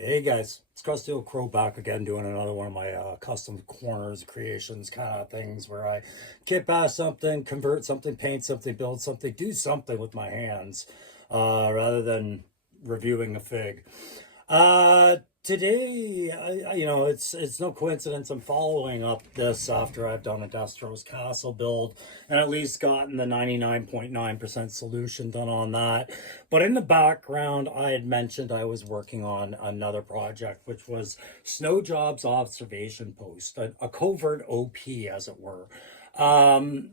Hey guys, it's Krusty Old Crow back again doing another one of my custom corners, creations kind of things where I kit bash something, convert something, paint something, build something, do something with my hands rather than reviewing a fig. Today, it's no coincidence I'm following up this after I've done a Destro's Castle build and at least gotten the 99.9% solution done on that. But in the background, I had mentioned I was working on another project, which was Snow Job's Observation Post, a covert OP, as it were.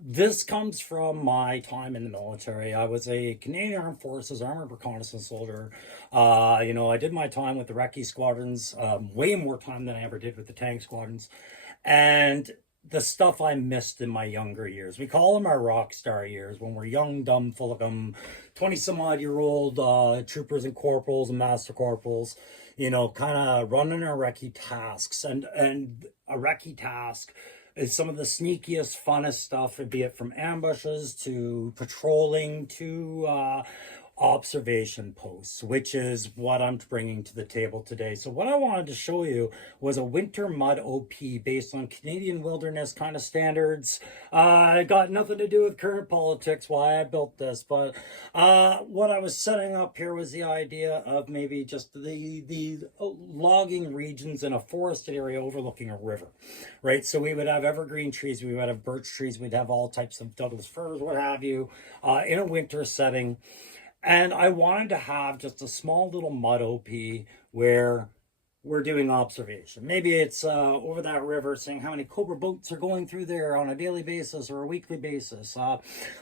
This comes from my time in the military. I was a Canadian Armed Forces Armored Reconnaissance Soldier. I did my time with the Recce squadrons, way more time than I ever did with the tank squadrons. And the stuff I missed in my younger years. We call them our rock star years when we're young, dumb, full of them, 20 some odd year old troopers and corporals and master corporals, kind of running our recce tasks. And a recce task is some of the sneakiest, funnest stuff, be it from ambushes to patrolling to observation posts, which is what I'm bringing to the table today. So what I wanted to show you was a winter mud OP based on Canadian wilderness kind of standards. It got nothing to do with current politics, why I built this, but what I was setting up here was the idea of maybe just the logging regions in a forested area overlooking a river, right? So we would have evergreen trees, we would have birch trees, we'd have all types of Douglas firs, what have you, in a winter setting. And I wanted to have just a small little mud OP where we're doing observation. Maybe it's over that river, seeing how many Cobra boats are going through there on a daily basis or a weekly basis.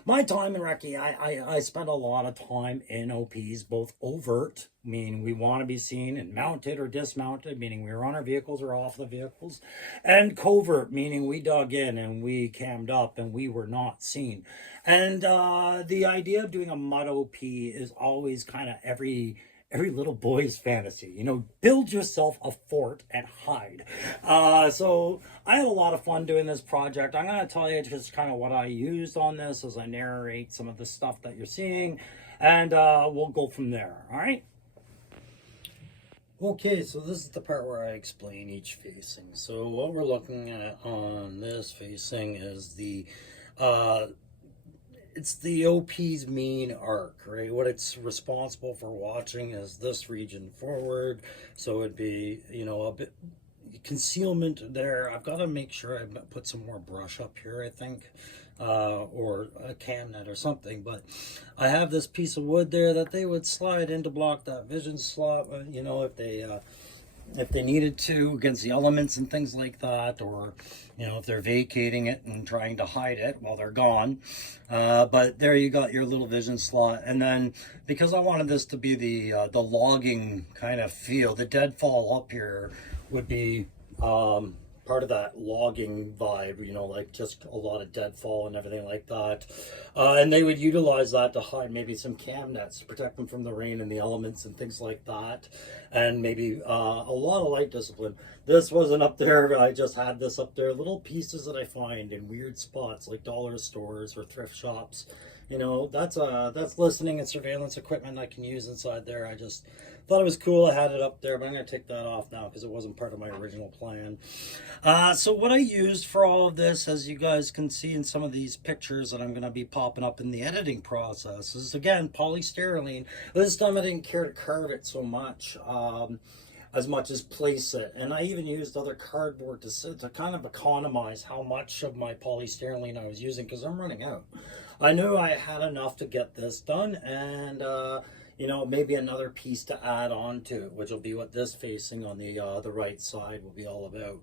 My time in Recce, I spent a lot of time in OPs, both overt, meaning we want to be seen, and mounted or dismounted, meaning we were on our vehicles or off the vehicles, and covert, meaning we dug in and we cammed up and we were not seen. And the idea of doing a mud OP is always kind of every little boy's fantasy, build yourself a fort and hide. So I had a lot of fun doing this project. I'm going to tell you just kind of what I used on this as I narrate some of the stuff that you're seeing, and we'll go from there. All right. Okay, so this is the part where I explain each facing. So what we're looking at on this facing is it's the OP's main arc, right? What it's responsible for watching is this region forward. So it'd be, a bit concealment there. I've got to make sure I put some more brush up here, I think, or a cam net or something. But I have this piece of wood there that they would slide in to block that vision slot, if they needed to against the elements and things like that, or if they're vacating it and trying to hide it while they're gone. But there you got your little vision slot. And then because I wanted this to be the logging kind of feel, the deadfall up here would be part of that logging vibe, like just a lot of deadfall and everything like that. And they would utilize that to hide maybe some cam nets to protect them from the rain and the elements and things like that. And maybe a lot of light discipline. This wasn't up there. I just had this up there. Little pieces that I find in weird spots like dollar stores or thrift shops. That's listening and surveillance equipment I can use inside there. I just thought it was cool. I had it up there, but I'm going to take that off now because it wasn't part of my original plan. So what I used for all of this, as you guys can see in some of these pictures that I'm going to be popping up in the editing process, is again polystyrene. This time I didn't care to carve it so much. As much as place it, and I even used other cardboard to kind of economize how much of my polystyrene I was using because I'm running out. I knew I had enough to get this done, and maybe another piece to add on to it, which will be what this facing on the right side will be all about.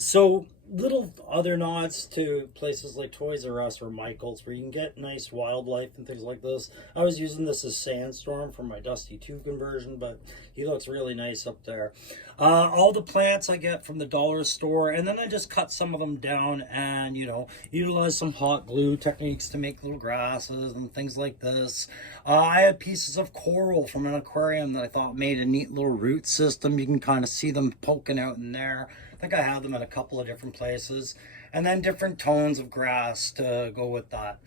So little other nods to places like Toys R Us or Michael's where you can get nice wildlife and things like this. I was using this as Sandstorm for my Dusty 2 conversion, but he looks really nice up there. All the plants I get from the dollar store, and then I just cut some of them down and, utilize some hot glue techniques to make little grasses and things like this. I had pieces of coral from an aquarium that I thought made a neat little root system. You can kind of see them poking out in there. I think I had them in a couple of different places, and then different tones of grass to go with that.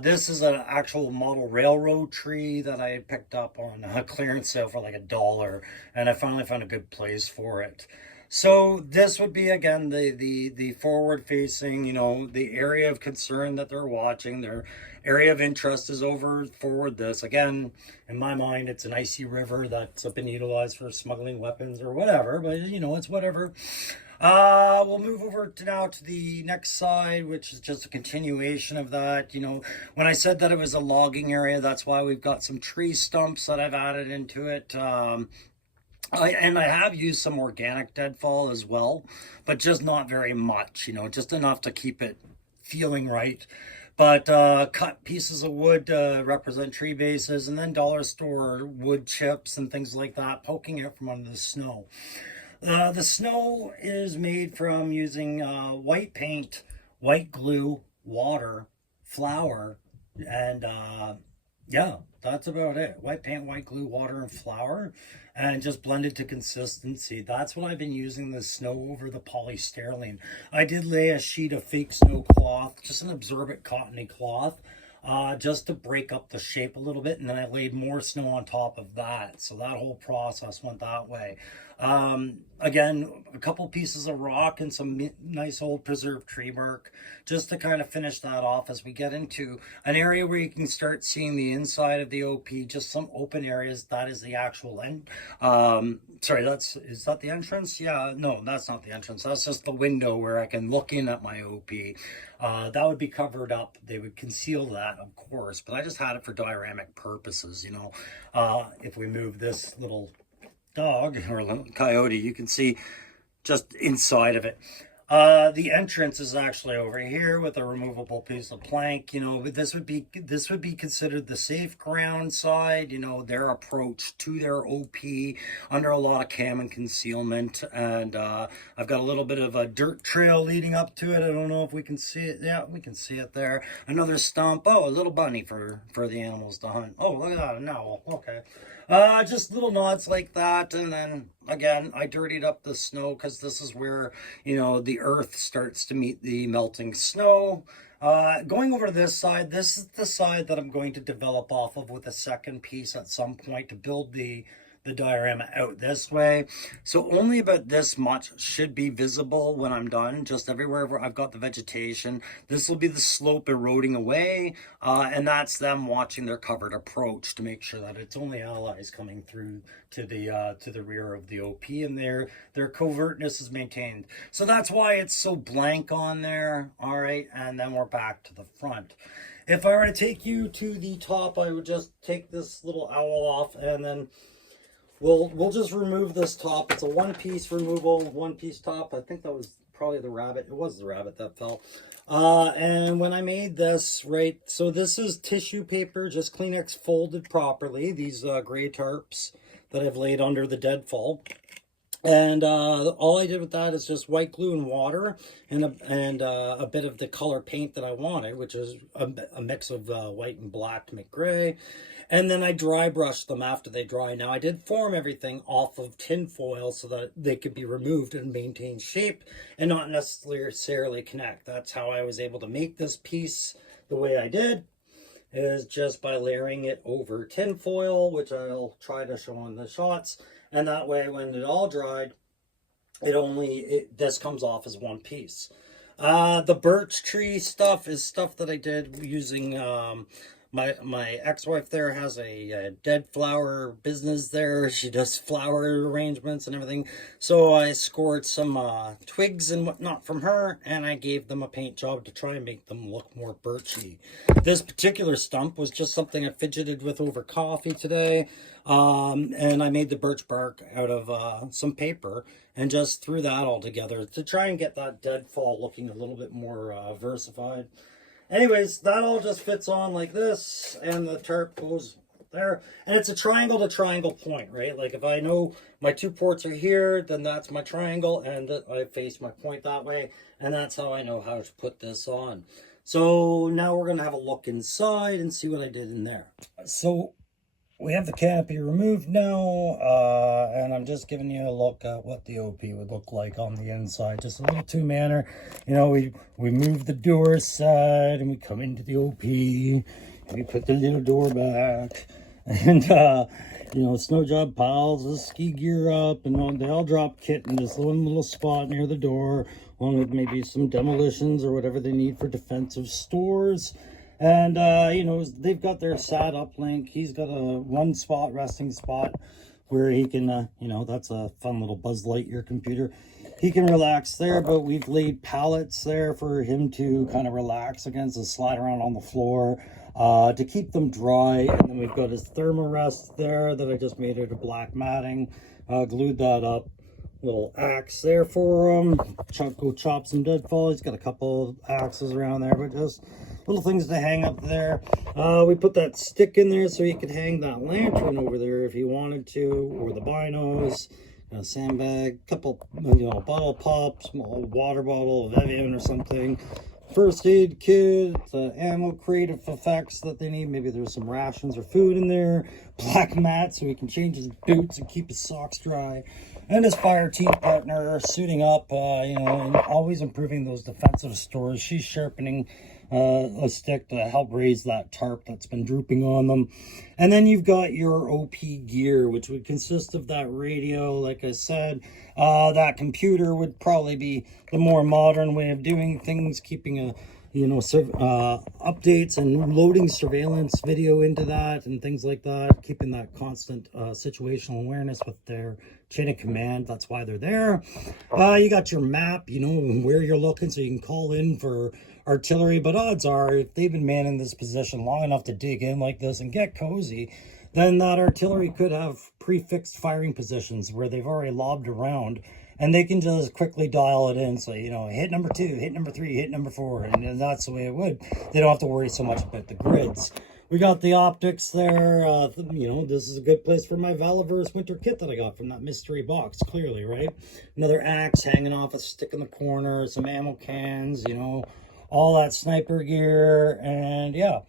This is an actual model railroad tree that I picked up on a clearance sale for like $1, and I finally found a good place for it. So this would be again the forward facing, you know, the area of concern that they're watching. Their area of interest is over forward this. Again, in my mind, it's an icy river that's been utilized for smuggling weapons or whatever, but you know, it's whatever. We'll move over to now to the next side, which is just a continuation of that. You know, when I said that it was a logging area, that's why we've got some tree stumps that I've added into it. I have used some organic deadfall as well, but just not very much, you know, just enough to keep it feeling right. But cut pieces of wood represent tree bases, and then dollar store wood chips and things like that, poking out from under the snow. The snow is made from using white paint, white glue, water, flour, and yeah, that's about it. White paint, white glue, water, and flour, and just blended to consistency. That's what I've been using the snow over the polystyrene. I did lay a sheet of fake snow cloth, just an absorbent cottony cloth, just to break up the shape a little bit, and then I laid more snow on top of that. So that whole process went that way. Again, a couple pieces of rock and some nice old preserved tree bark, just to kind of finish that off as we get into an area where you can start seeing the inside of the OP, just some open areas. That is the actual end. Sorry, is that the entrance? Yeah, no, that's not the entrance. That's just the window where I can look in at my OP. That would be covered up. They would conceal that, of course, but I just had it for dioramic purposes, you know. If we move this little dog or little coyote, you can see just inside of it. The entrance is actually over here with a removable piece of plank. You know, this would be considered the safe ground side. You know, their approach to their OP under a lot of cam and concealment. And I've got a little bit of a dirt trail leading up to it. I don't know if we can see it. Yeah, we can see it there. Another stump. Oh, a little bunny for the animals to hunt. Oh, look at that, an owl. Okay. Just little knots like that, and then again I dirtied up the snow because this is where, you know, the earth starts to meet the melting snow. Going over to this side, this is the side that I'm going to develop off of with a second piece at some point to build the diorama out this way. So only about this much should be visible when I'm done, just everywhere where I've got the vegetation. This will be the slope eroding away, and that's them watching their covered approach to make sure that it's only allies coming through to the rear of the OP, and their covertness is maintained. So that's why it's so blank on there. All right, and then we're back to the front. If I were to take you to the top, I would just take this little owl off, and then we'll just remove this top. It's a one-piece removal, one-piece top. I think that was probably the rabbit. It was the rabbit that fell. And when I made this, right, so this is tissue paper, just Kleenex folded properly. These gray tarps that I've laid under the deadfall. And all I did with that is just white glue and water and a bit of the color paint that I wanted, which is a mix of white and black to make gray. And then I dry brushed them after they dry. Now I did form everything off of tin foil so that they could be removed and maintain shape and not necessarily connect. That's how I was able to make this piece the way I did, is just by layering it over tin foil, which I'll try to show on the shots. And that way, when it all dried, this comes off as one piece. The birch tree stuff is stuff that I did using my ex-wife there has a dead flower business there. She does flower arrangements and everything. So I scored some twigs and whatnot from her, and I gave them a paint job to try and make them look more birchy. This particular stump was just something I fidgeted with over coffee today. And I made the birch bark out of some paper and just threw that all together to try and get that deadfall looking a little bit more versified. Anyways, that all just fits on like this, and the tarp goes there. And it's a triangle to triangle point, right? Like if I know my two ports are here, then that's my triangle, and I face my point that way, and that's how I know how to put this on. So now we're going to have a look inside and see what I did in there. So we have the canopy removed now, and I'm just giving you a look at what the OP would look like on the inside. Just a little two-manner. You know, we move the door aside, and we come into the OP, and we put the little door back. And, you know, snow job piles the ski gear up, and they all drop kit in this one little spot near the door, along with maybe some demolitions or whatever they need for defensive stores. And, you know, they've got their sat uplink. He's got a one spot, resting spot, where he can, you know, that's a fun little Buzz Lightyear computer. He can relax there, but we've laid pallets there for him to kind of relax against and slide around on the floor to keep them dry. And then we've got his thermarest there that I just made out of black matting, glued that up. Little axe there for him. Go chop some deadfall. He's got a couple axes around there, but just little things to hang up there. We put that stick in there so he could hang that lantern over there if he wanted to, or the binos, a sandbag, couple, you know, bottle pop, small water bottle of Evian or something. First aid kit, ammo crate of effects that they need. Maybe there's some rations or food in there. Black mat so he can change his boots and keep his socks dry. And his fire team partner suiting up, you know, and always improving those defensive stores. She's sharpening a stick to help raise that tarp that's been drooping on them. And then you've got your OP gear, which would consist of that radio, like I said. That computer would probably be the more modern way of doing things, keeping a, you know, updates and loading surveillance video into that and things like that, keeping that constant situational awareness with their chain of command. That's why they're there. You got your map, you know, where you're looking, so you can call in for artillery. But odds are, if they've been manning this position long enough to dig in like this and get cozy, then that artillery could have prefixed firing positions where they've already lobbed around, and they can just quickly dial it in. So, you know, hit number 2, hit number 3, hit number 4, and that's the way it would. They don't have to worry so much about the grids. We got the optics there. You know, this is a good place for my Valaverse winter kit that I got from that mystery box, clearly, right? Another axe hanging off a stick in the corner, some ammo cans, you know, all that sniper gear, and yeah.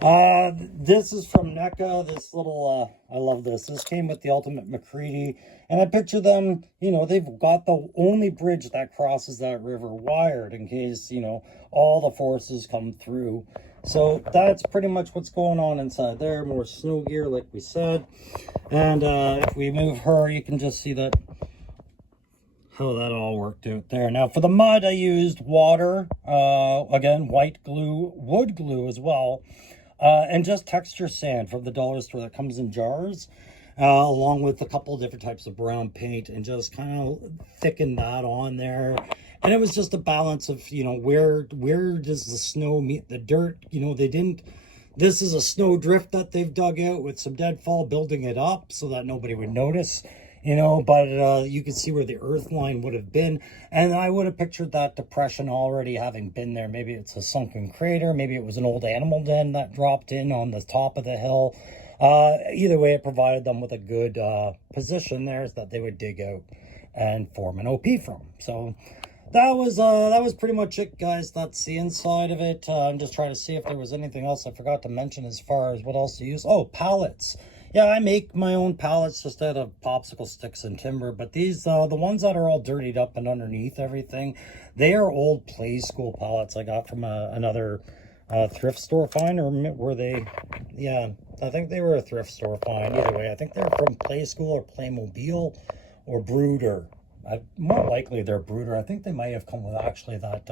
This is from NECA, this little, I love this. This came with the Ultimate McCready, and I picture them, you know, they've got the only bridge that crosses that river wired in case, you know, all the forces come through. So that's pretty much what's going on inside there. More snow gear, like we said. And if we move her, you can just see that, how that all worked out there. Now for the mud, I used water, again, white glue, wood glue as well. And just texture sand from the dollar store that comes in jars, along with a couple of different types of brown paint, and just kind of thicken that on there. And it was just a balance of, you know, where does the snow meet the dirt? You know, this is a snow drift that they've dug out with some deadfall, building it up so that nobody would notice. You know, but you can see where the earth line would have been. And I would have pictured that depression already having been there. Maybe it's a sunken crater. Maybe it was an old animal den that dropped in on the top of the hill. Either way, it provided them with a good position there that they would dig out and form an OP from. So that was pretty much it, guys. That's the inside of it. I'm just trying to see if there was anything else I forgot to mention as far as what else to use. Oh, pallets. Yeah, I make my own pallets just out of popsicle sticks and timber, but these, the ones that are all dirtied up and underneath everything, they are old Play School pallets I got from another thrift store find, or were they? Yeah, I think they were a thrift store find. Either way, I think they're from Play School or Playmobil or Brooder. More likely they're Brooder. I think they might have come with actually that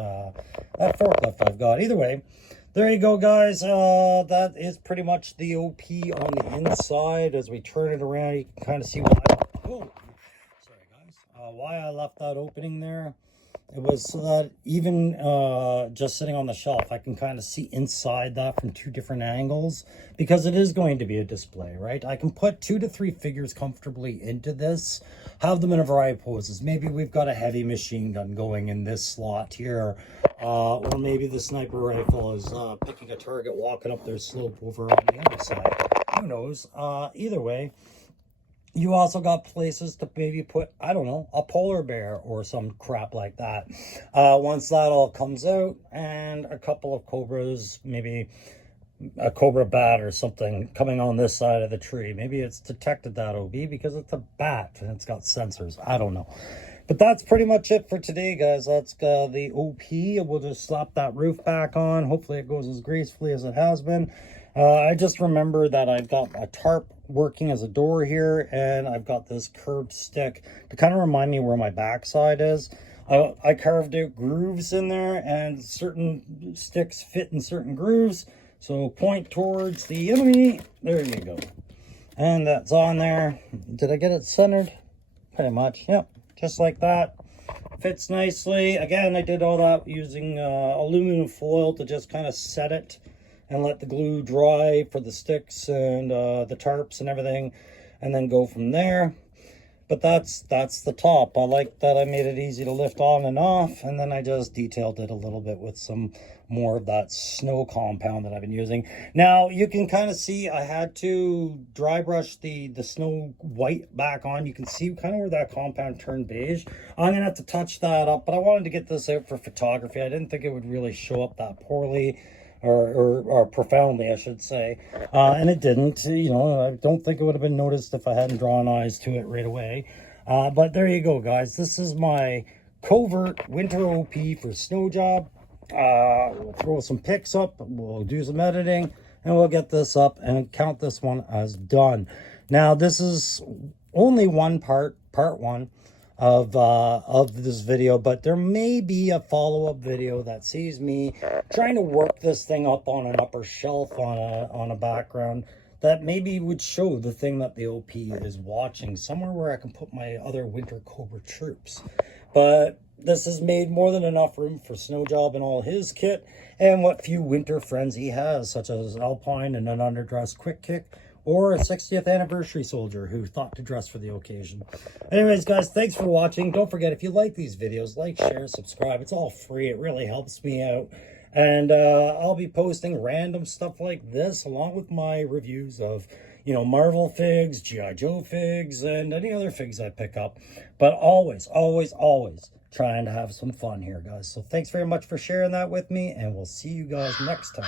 forklift I've got. Either way, there you go, guys. That is pretty much the OP on the inside. As we turn it around, you can kind of see why I left that opening there. It was so that even just sitting on the shelf, I can kind of see inside that from 2 different angles, because it is going to be a display, right? I can put 2 to 3 figures comfortably into this, have them in a variety of poses. Maybe we've got a heavy machine gun going in this slot here, or maybe the sniper rifle is picking a target, walking up their slope over on the other side. Who knows? Either way, you also got places to maybe put, I don't know, a polar bear or some crap like that. Once that all comes out, and a couple of cobras, maybe a cobra bat or something coming on this side of the tree. Maybe it's detected that OB because it's a bat and it's got sensors. I don't know. But that's pretty much it for today, guys. That's the OP. We'll just slap that roof back on. Hopefully it goes as gracefully as it has been. I just remember that I've got a tarp working as a door here, and I've got this curved stick to kind of remind me where my backside is. I carved out grooves in there, and certain sticks fit in certain grooves. So point towards the enemy. There you go. And that's on there. Did I get it centered? Pretty much. Yep. Just like that. Fits nicely. Again, I did all that using aluminum foil to just kind of set it and let the glue dry for the sticks and the tarps and everything, and then go from there. But that's the top. I like that I made it easy to lift on and off, and then I just detailed it a little bit with some more of that snow compound that I've been using. Now you can kind of see I had to dry brush the snow white back on. You can see kind of where that compound turned beige. I'm gonna have to touch that up, but I wanted to get this out for photography. I didn't think it would really show up that poorly. Or profoundly, I should say, and it didn't. You know, I don't think it would have been noticed if I hadn't drawn eyes to it right away. But there you go, guys. This is my Covert winter OP for snow job. We'll throw some pics up, we'll do some editing, and we'll get this up and count this one as done. Now, this is only one part one of this video, but there may be a follow-up video that sees me trying to work this thing up on an upper shelf on a background that maybe would show the thing that the OP is watching, somewhere where I can put my other winter Cobra troops. But this has made more than enough room for Snow Job and all his kit and what few winter friends he has, such as Alpine and an underdressed Quick Kick, or a 60th anniversary soldier who thought to dress for the occasion. Anyways, guys, thanks for watching. Don't forget, if you like these videos, like, share, subscribe. It's all free. It really helps me out. And I'll be posting random stuff like this, along with my reviews of, you know, Marvel figs, G.I. Joe figs, and any other figs I pick up. But always, always, always trying to have some fun here, guys. So thanks very much for sharing that with me, and we'll see you guys next time.